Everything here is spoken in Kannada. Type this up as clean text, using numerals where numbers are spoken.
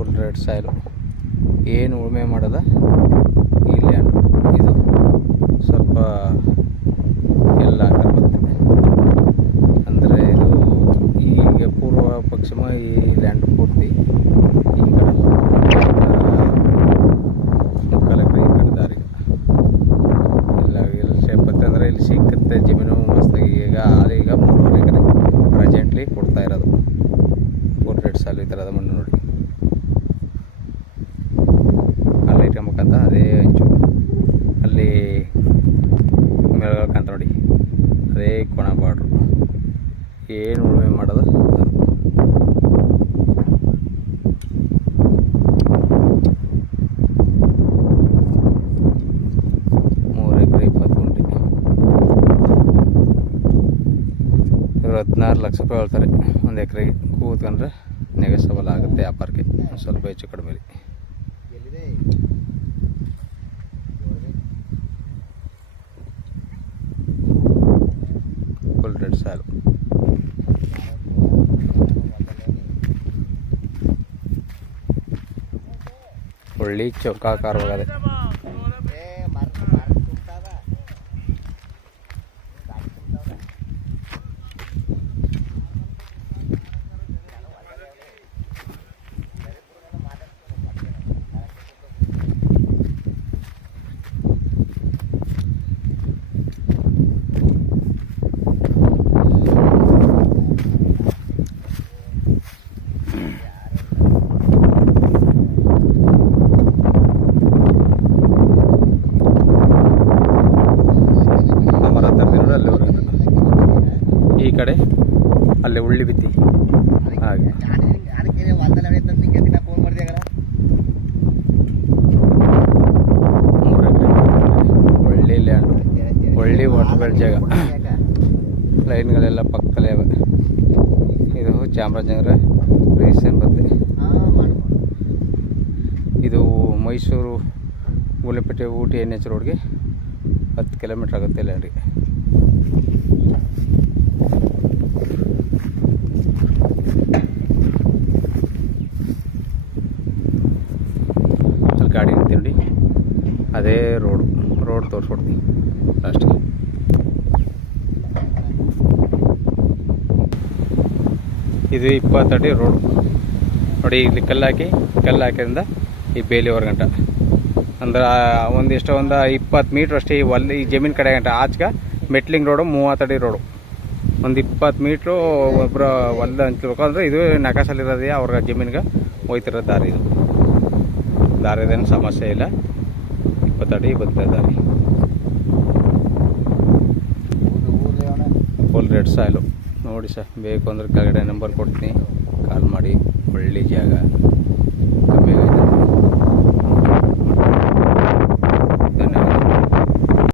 Full red soil. ಏನು ಉಳುಮೆ ಮಾಡೋದ ಈ ಲ್ಯಾಂಡ್ ಇದು ಸ್ವಲ್ಪ ಎಲ್ಲ ಬರುತ್ತೆ. ಅಂದರೆ ಇದು ಈಗ ಪೂರ್ವ ಪಶ್ಚಿಮ ಈ ಲ್ಯಾಂಡ್ ಪೂರ್ತಿ ಈ ಕಡೆ ಮುಕ್ಕಾಲು ಎಕರೆ ಈ ಕಡೆ ದಾರಿಗೆ ಎಲ್ಲ ಇಲ್ಲಿ ಸೇಪತ್ತೆ. ಅಂದರೆ ಇಲ್ಲಿ ಸಿಕ್ಕತ್ತೆ ಜಮೀನು ಮಸ್ತಾಗಿ. ಈಗ 3.5 ಎಕರೆ ಪ್ರೆಸೆಂಟ್ಲಿ ಕೊಡ್ತಾ ಇರೋದು. ಫುಲ್ ರೆಡ್ ಸಾಯಿಲ್ ಈ ಥರದ ಮಣ್ಣು ನೋಡಿ. ಅಲ್ಲಿ ಇಟ್ಕೊಂಬೇಕಂತ ಅದೇ ಹಂಚು ಅಲ್ಲಿ ಮೇಲ್ಗಲ್ಕಂತ ನೋಡಿ, ಅದೇ ಕೋಣ ಬಾರ್ಡ್ರು. ಏನು ಉಳುಮೆ ಮಾಡೋದು ಅದು. 3 ಎಕರೆ 20 ಗುಂಟೆ. ಇವರು 16 ಲಕ್ಷ ರೂಪಾಯಿ ಹೇಳ್ತಾರೆ ಒಂದು ಎಕರೆಗೆ. ಕೂತ್ಕೊಂಡ್ರೆ ನೆಗೆಸಬಲ್ ಆಗುತ್ತೆ ವ್ಯಾಪಾರಕ್ಕೆ, ಸ್ವಲ್ಪ ಹೆಚ್ಚು ಕಡಿಮೆ. Full red soil. ಒಳ್ಳೆ ಚೌಕಾಕಾರವಾಗದೆ. ಈ ಕಡೆ ಅಲ್ಲಿ ಉಳ್ಳಿ ಬಿತ್ತಿ ಹಾಗೆ. ಒಳ್ಳೆ ಲ್ಯಾಂಡು, ಒಳ್ಳೆ ವಾಟರ್ ಬೆಲ್ಟ್ ಜಾಗ. ಲೈನ್ಗಳೆಲ್ಲ ಪಕ್ಕದಲ್ಲೇ ಅವೆ. ಇದು ಚಾಮರಾಜನಗರ ರೀಸನ್ ಬರುತ್ತೆ. ಇದು ಮೈಸೂರು ಗುಲೆಪೇಟೆ ಊಟಿ NH ರೋಡ್ಗೆ 10 ಕಿಲೋಮೀಟ್ರ್ ಆಗುತ್ತೆ ಲ್ಯಾಂಡ್ಗೆ. ಅಲ್ಲಿ ಗಾಡಿ ನಿಂತ್ಕೊಂಡು ಅದೇ ರೋಡ್ ತೋರಿಸ್ಕೊಡ್ತೀನಿ ಲಾಸ್ಟಿಗೆ. ಇದು 20 ಅಡಿ ರೋಡು ನೋಡಿ. ಇಲ್ಲಿ ಕಲ್ಲು ಹಾಕಿದ್ರಿಂದ ಈ ಬೇಲಿವರೆ ಗಂಟ ಅಂದ್ರೆ ಒಂದಿಷ್ಟು 20 ಮೀಟ್ರ್ ಅಷ್ಟೇ. ಈ ಜಮೀನು ಕಡೆ ಗಂಟ ಆಚೆಗೆ ಮೆಟ್ಲಿಂಗ್ ರೋಡು 30 ಅಡಿ ರೋಡು. ಒಂದು 20 ಮೀಟ್ರು ಒಬ್ಬರು ಹೊಲ್ದ ಹಂಚ್ಬೇಕು. ಅಂದರೆ ಇದು ನಕಾಸಲ್ಲಿರೋದೇ ಅವ್ರ ಜಮೀನಿಗೆ ಹೋಯ್ತಿರೋ ದಾರಿ. ಇದು ದಾರಿದೇನು ಸಮಸ್ಯೆ ಇಲ್ಲ. 20 ಅಡಿ ಬರ್ತದೆ ದಾರಿ. ಫುಲ್ ರೆಡ್ ಸಾಯಿಲು ನೋಡಿ ಸರ್. ಬೇಕು ಅಂದ್ರೆ ಕೆಳಗಡೆ ನಂಬರ್ ಕೊಡ್ತೀನಿ, ಕಾಲ್ ಮಾಡಿ. ಒಳ್ಳೆ ಜಾಗ.